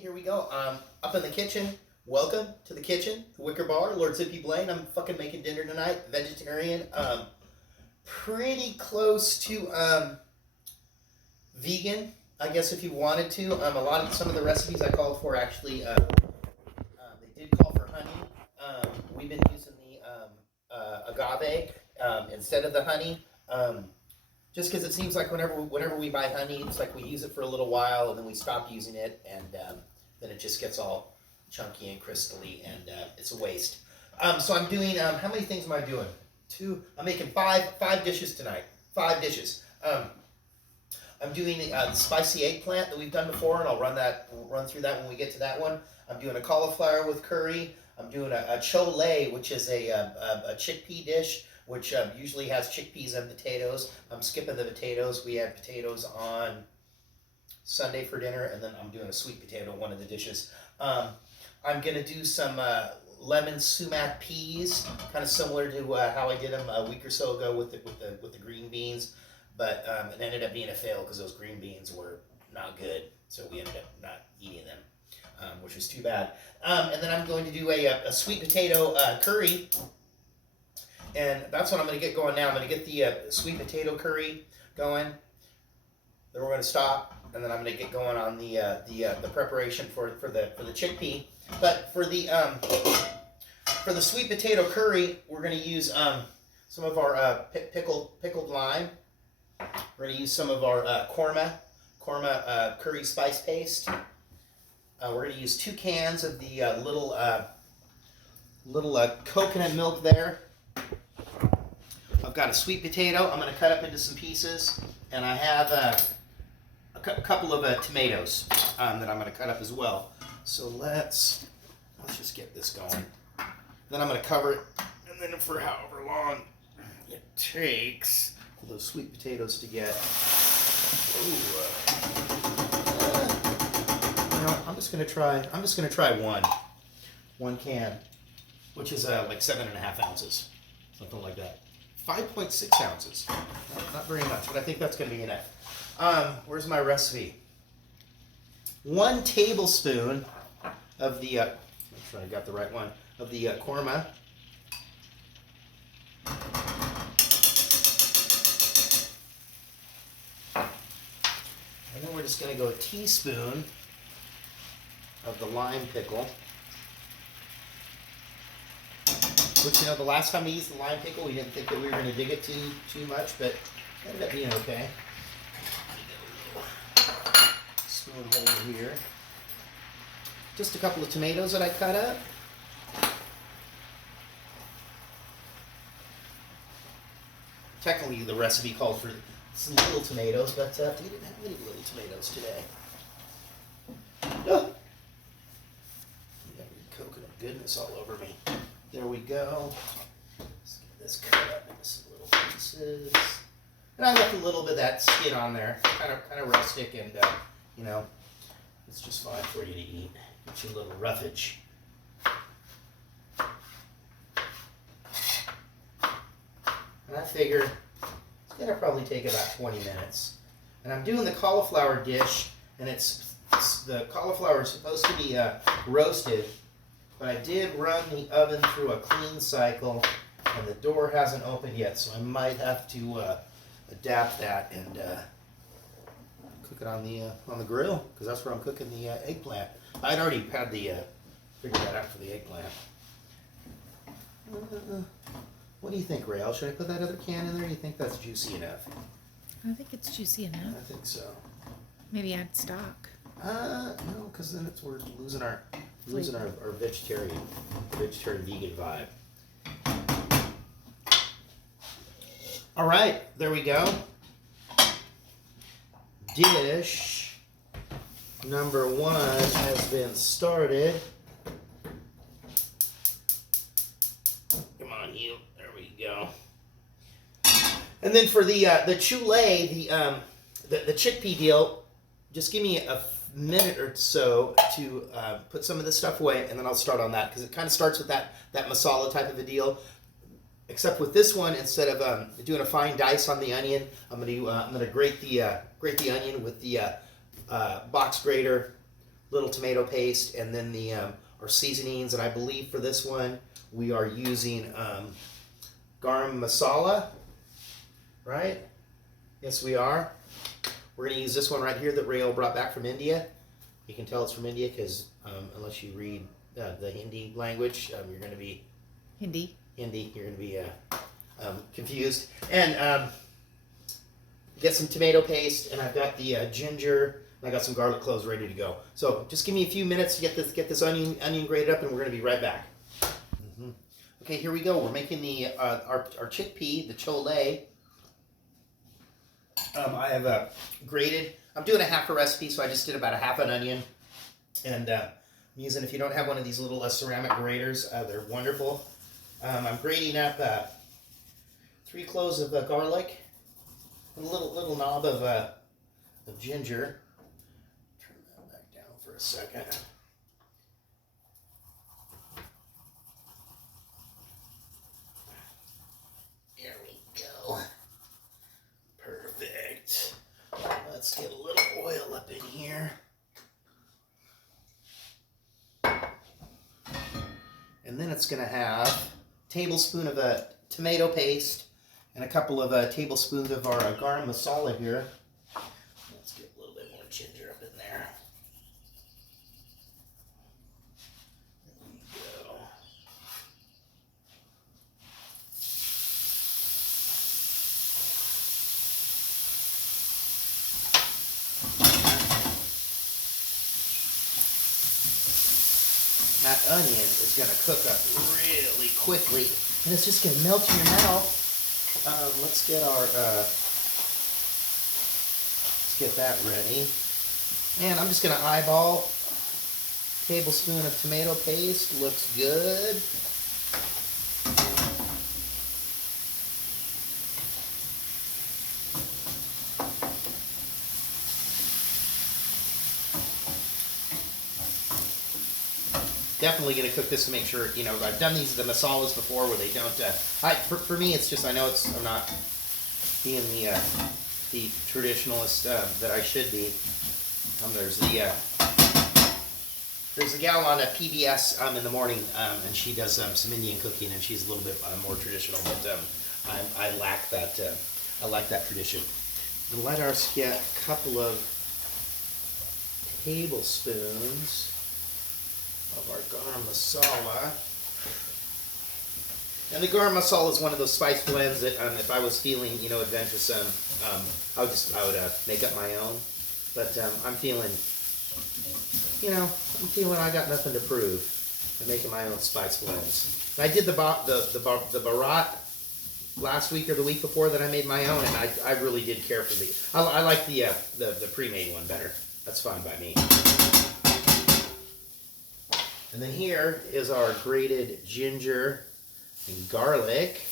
Here we go. Up in the kitchen. Welcome to the kitchen, the Wicker Bar, Lord Zippy Blaine. I'm fucking making dinner tonight. Vegetarian. Pretty close to vegan, I guess, if you wanted to. Some of the recipes I called for actually, they did call for honey. We've been using the agave instead of the honey. Just because it seems like whenever we buy honey, it's like we use it for a little while and then we stop using it, and then it just gets all chunky and crystally, and it's a waste. So I'm doing, how many things am I doing? I'm making five dishes tonight. 5 dishes. I'm doing the spicy eggplant that we've done before, and I'll run through that when we get to that one. I'm doing a cauliflower with curry. I'm doing a chole, which is a chickpea dish, which usually has chickpeas and potatoes. I'm skipping the potatoes. We had potatoes on Sunday for dinner, and then I'm doing a sweet potato, one of the dishes. I'm going to do some lemon sumac peas, kind of similar to how I did them a week or so ago with the green beans, but it ended up being a fail because those green beans were not good, so we ended up not eating them, which was too bad. And then I'm going to do a sweet potato curry. And that's what I'm going to get going now. I'm going to get the sweet potato curry going. Then we're going to stop, and then I'm going to get going on the preparation for the chickpea. But for the sweet potato curry, we're going to use some of our pickled lime. We're going to use some of our korma curry spice paste. We're going to use 2 cans of the little coconut milk there. I've got a sweet potato. I'm going to cut up into some pieces, and I have a couple of tomatoes that I'm going to cut up as well. So let's just get this going. Then I'm going to cover it, and then for however long it takes for those sweet potatoes to get. I'm just going to try one can, which is like 7.5 ounces, something like that. 5.6 ounces. Not very much, but I think that's going to be enough. Where's my recipe? 1 tablespoon of the, make sure I got the right one, of the korma. And then we're just going to go a teaspoon of the lime pickle. Which, the last time we used the lime pickle, we didn't think that we were going to dig it too much, but it ended up being okay. Spoon holder here. Just a couple of tomatoes that I cut up. Technically, the recipe called for some little tomatoes, but we didn't have any little tomatoes today. Oh. You got your coconut goodness all over me. There we go. Let's get this cut up into some little pieces. And I left a little bit of that skin on there, kind of rustic, and it's just fine for you to eat. Get you a little roughage. And I figure it's gonna probably take about 20 minutes. And I'm doing the cauliflower dish, and the cauliflower is supposed to be roasted. But I did run the oven through a clean cycle, and the door hasn't opened yet, so I might have to adapt that and cook it on the grill, because that's where I'm cooking the eggplant. I'd already had figured that out for the eggplant. What do you think, Rael? Should I put that other can in there? Or do you think that's juicy enough? I think it's juicy enough. I think so. Maybe add stock. No, because then we're losing our vegetarian vegan vibe. All right, there we go. Dish number 1 has been started. Come on, you. There we go. And then for the chule, the chickpea deal, just give me a minute or so to put some of this stuff away, and then I'll start on that, because it kind of starts with that masala type of a deal. Except with this one, instead of doing a fine dice on the onion, I'm gonna grate the onion with the box grater little tomato paste, and then the our seasonings. And I believe for this one we are using garam masala, right? Yes, we are. We're going to use this one right here that Rayo brought back from India. You can tell it's from India because unless you read the Hindi language, you're going to be Hindi. You're going to be confused. And get some tomato paste, and I've got the ginger, and I got some garlic cloves ready to go. So just give me a few minutes to get this onion grated up, and we're going to be right back. Mm-hmm. Okay, here we go. We're making the our chickpea, the chole. I have grated. I'm doing a half a recipe, so I just did about a half an onion. And I'm using, if you don't have one of these little ceramic graters, they're wonderful. I'm grating up 3 cloves of garlic, a little knob of ginger. Turn that back down for a second. There we go. Perfect. Let's get a little oil up in here. And then it's going to have a tablespoon of tomato paste and a couple of tablespoons of our garam masala here. Let's get a little bit more ginger up in there. There we go. That onion is going to cook up really quickly, and it's just going to melt in your mouth. Let's get that ready. And I'm just going to eyeball a tablespoon of tomato paste. Looks good. Definitely going to cook this to make sure, you know, I've done the masalas before where they don't, for me it's just, I'm not being the traditionalist that I should be. There's the gal on PBS in the morning, and she does some Indian cooking, and she's a little bit more traditional, but I lack that, I like that tradition. And let us get a couple of tablespoons of our garam masala. And the garam masala is one of those spice blends that if I was feeling, you know, adventuresome, I would make up my own. But I'm feeling, you know, I got nothing to prove. I'm making my own spice blends. And I did the barat last week or the week before that I made my own, and I really did care for I like the pre-made one better. That's fine by me. And then here is our grated ginger and garlic.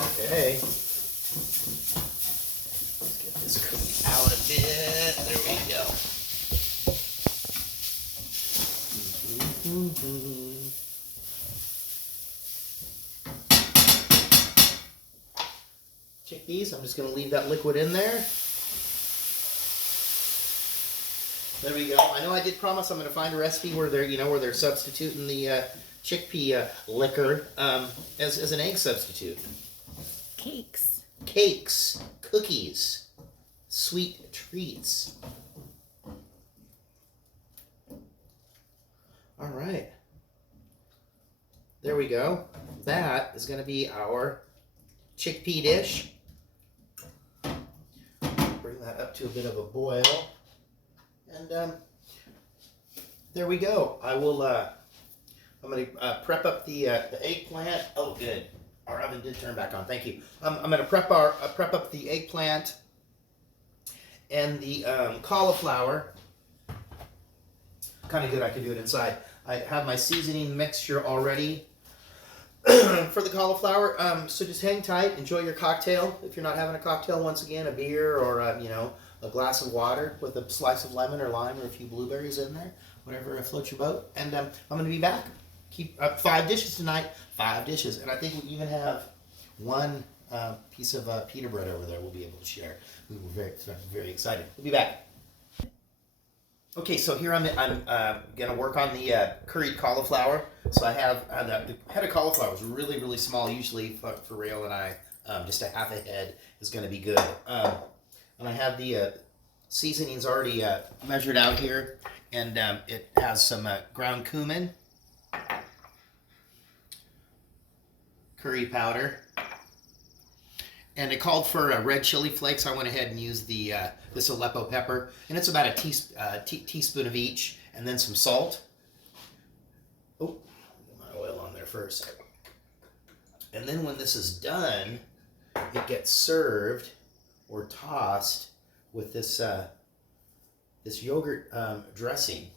Okay. Let's get this cooked out a bit. There we go. Chickpeas, I'm just going to leave that liquid in there. There we go. I know I did promise I'm going to find a recipe where they're substituting the chickpea liquor as an egg substitute. Cakes, cookies, sweet treats. All right. There we go. That is going to be our chickpea dish. Bring that up to a bit of a boil. And there we go. I'm going to prep up the eggplant. Oh, good. Our oven did turn back on. Thank you. I'm going to prep up the eggplant and the cauliflower. Kind of good. I can do it inside. I have my seasoning mixture already for the cauliflower. So just hang tight. Enjoy your cocktail. If you're not having a cocktail, once again, a beer or a glass of water with a slice of lemon or lime or a few blueberries in there, whatever floats your boat. And I'm going to be back. Keep 5 dishes tonight. 5 dishes. And I think we even have one piece of pita bread over there we'll be able to share. We were very excited. We'll be back. Okay, so here I'm gonna work on the curried cauliflower. So I have the head of cauliflower is really small. Usually for Rael and I, just a half a head is gonna be good. And I have the seasonings already measured out here, and it has some ground cumin, curry powder, and it called for red chili flakes. I went ahead and used the this Aleppo pepper, and it's about a teaspoon of each, and then some salt. Oh, get my oil on there first. And then when this is done, it gets served or tossed with this this yogurt dressing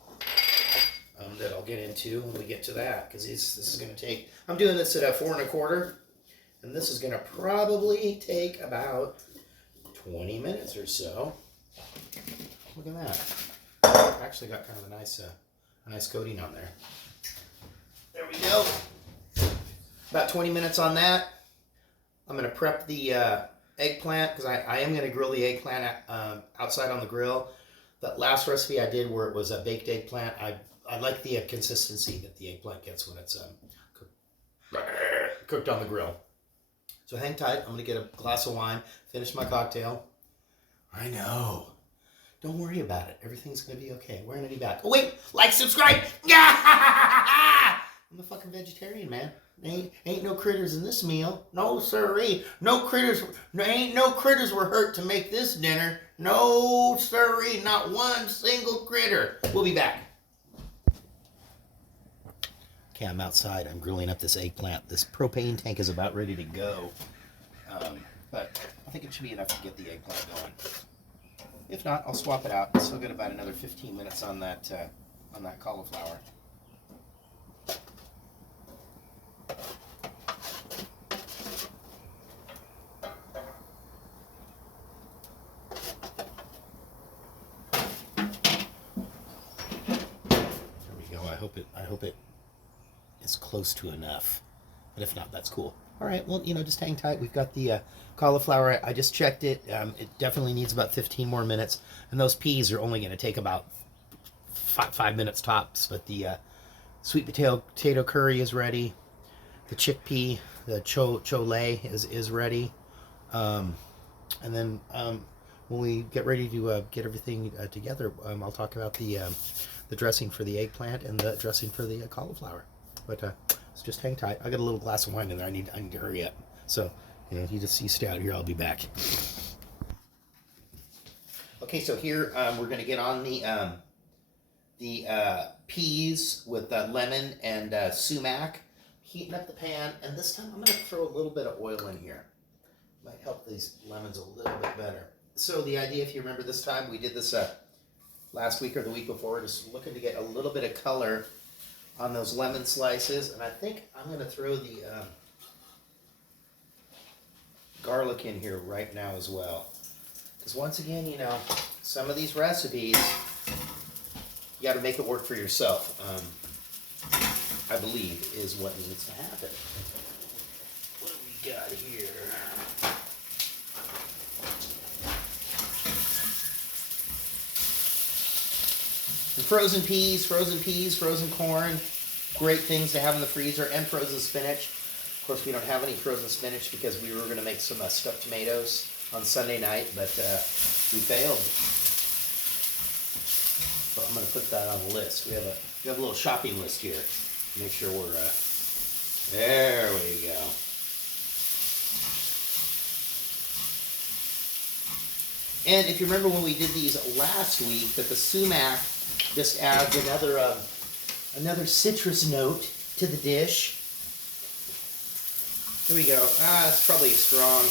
that I'll get into when we get to that, because this is going to take. I'm doing this at 4 1/4. And this is going to probably take about 20 minutes or so. Look at that. Actually got kind of a nice coating on there. There we go. About 20 minutes on that. I'm going to prep the eggplant, because I am going to grill the eggplant outside on the grill. That last recipe I did where it was a baked eggplant, I like the consistency that the eggplant gets when it's cooked on the grill. So hang tight. I'm going to get a glass of wine, finish my cocktail. I know. Don't worry about it. Everything's going to be okay. We're going to be back. Oh, wait. Like, subscribe. I'm a fucking vegetarian, man. Ain't no critters in this meal. No, sirree. No critters. Ain't no critters were hurt to make this dinner. No, sirree. Not one single critter. We'll be back. Okay, I'm outside. I'm grilling up this eggplant. This propane tank is about ready to go. But I think it should be enough to get the eggplant going. If not, I'll swap it out. I'll still get about another 15 minutes on that cauliflower. There we go. I hope it is close to enough, but if not, that's cool. All right, well, just hang tight. We've got the cauliflower. I just checked it. It definitely needs about 15 more minutes, and those peas are only going to take about 5 minutes tops. But the sweet potato curry is ready. The chickpea, the chole is ready. And then when we get ready to get everything together, I'll talk about the dressing for the eggplant and the dressing for the cauliflower. But so just hang tight. I got a little glass of wine in there. I need to hurry up. So you stay out here. I'll be back. Okay, so here we're going to get on the peas with lemon and sumac. Heating up the pan, and this time I'm going to throw a little bit of oil in here. Might help these lemons a little bit better. So the idea, if you remember, this time we did this last week or the week before, just looking to get a little bit of color on those lemon slices, and I think I'm going to throw the garlic in here right now as well. Because once again, some of these recipes, you got to make it work for yourself, I believe, is what needs to happen. What do we got here? And frozen peas, frozen corn, great things to have in the freezer, and frozen spinach. Of course, we don't have any frozen spinach because we were going to make some stuffed tomatoes on Sunday night, but we failed. So I'm going to put that on the list. We have a little shopping list here. Make sure we're there we go. And if you remember when we did these last week, that the sumac just adds another citrus note to the dish. There we go. That's probably a strong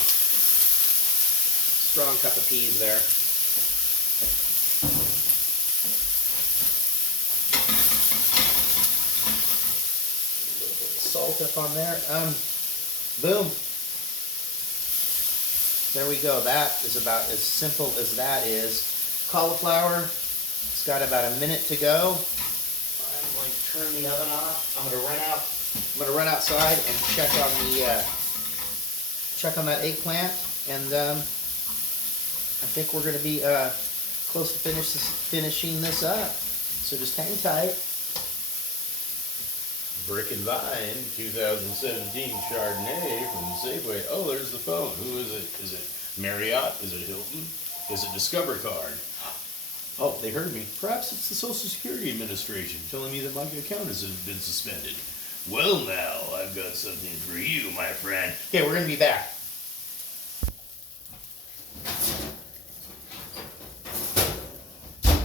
cup of peas there. A little bit of salt up on there. Boom. There we go. That is about as simple as that is. Cauliflower, it's got about a minute to go. I'm going to turn the oven off. I'm going to run outside and check on check on that eggplant, and I think we're going to be close to finishing this up. So just hang tight. Brick and Vine 2017 Chardonnay from Safeway. Oh, there's the phone. Who is it? Is it Marriott? Is it Hilton? Is it Discover Card? Oh, they heard me. Perhaps it's the Social Security Administration telling me that my account has been suspended. Well, now, I've got something for you, my friend. Okay, we're going to be back.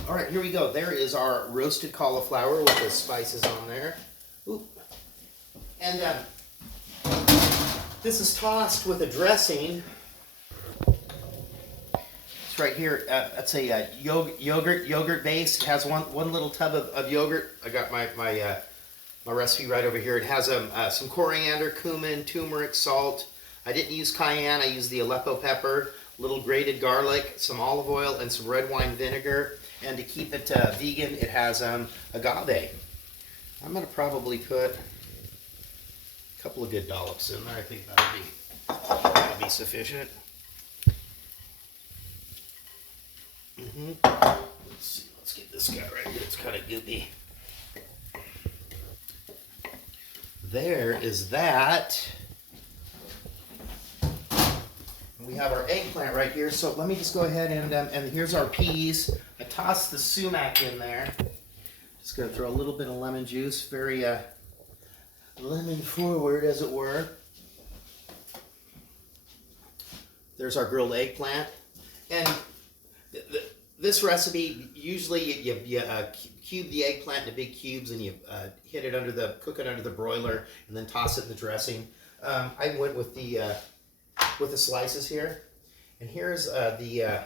All right, here we go. There is our roasted cauliflower with the spices on there. Ooh. And this is tossed with a dressing. It's right here. That's a yogurt base. It has one little tub of yogurt. I got my recipe right over here. It has some coriander, cumin, turmeric, salt. I didn't use cayenne. I used the Aleppo pepper, a little grated garlic, some olive oil, and some red wine vinegar. And to keep it vegan, it has agave. I'm going to probably put a couple of good dollops in there. I think that'll be sufficient. Let's see. Let's get this guy right here. It's kind of goopy. There is that. We have our eggplant right here. So let me just go ahead and here's our peas. I tossed the sumac in there. Just gonna throw a little bit of lemon juice, very lemon forward, as it were. There's our grilled eggplant, and this recipe usually you cube the eggplant into big cubes and you cook it under the broiler and then toss it in the dressing. I went with the slices here, and here's the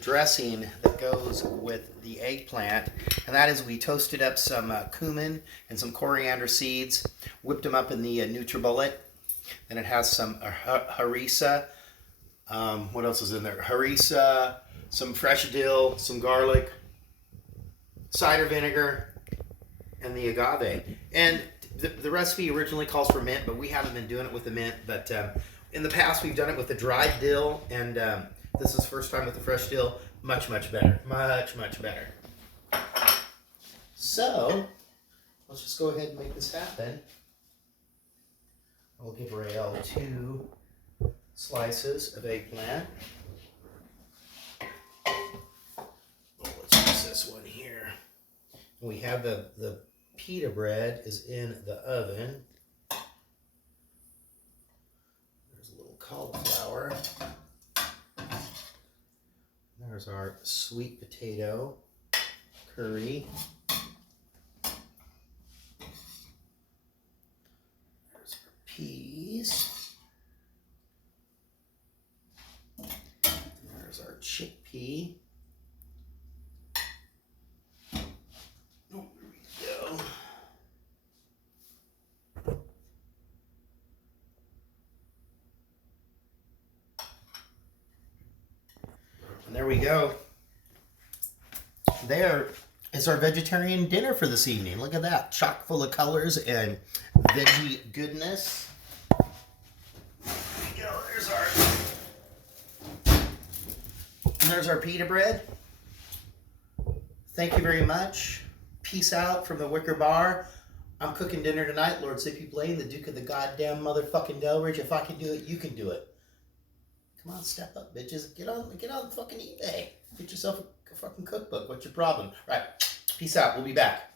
dressing that goes with the eggplant, and that is we toasted up some cumin and some coriander seeds, whipped them up in the NutriBullet, and it has some harissa. What else is in there? Harissa, some fresh dill, some garlic, cider vinegar, and the agave. And the recipe originally calls for mint, but we haven't been doing it with the mint. But in the past, we've done it with the dried dill, and this is first time with the fresh dill. Much better. Much better. So, let's just go ahead and make this happen. I'll give Rael 2 slices of eggplant. Let's use this one here. We have the pita bread is in the oven. There's a little cauliflower. There's our sweet potato curry. There's our peas. There's our chickpea. Oh, here we go. And there we go. There is our vegetarian dinner for this evening. Look at that. Chock full of colors and veggie goodness. There we go. There's our pita bread. Thank you very much. Peace out from the Wicker Bar. I'm cooking dinner tonight. Lord Zippy Blaine, the Duke of the goddamn motherfucking Delridge. If I can do it, you can do it. Come on, step up, bitches. Get on fucking eBay. Get yourself a fucking cookbook. What's your problem? Right. Peace out. We'll be back.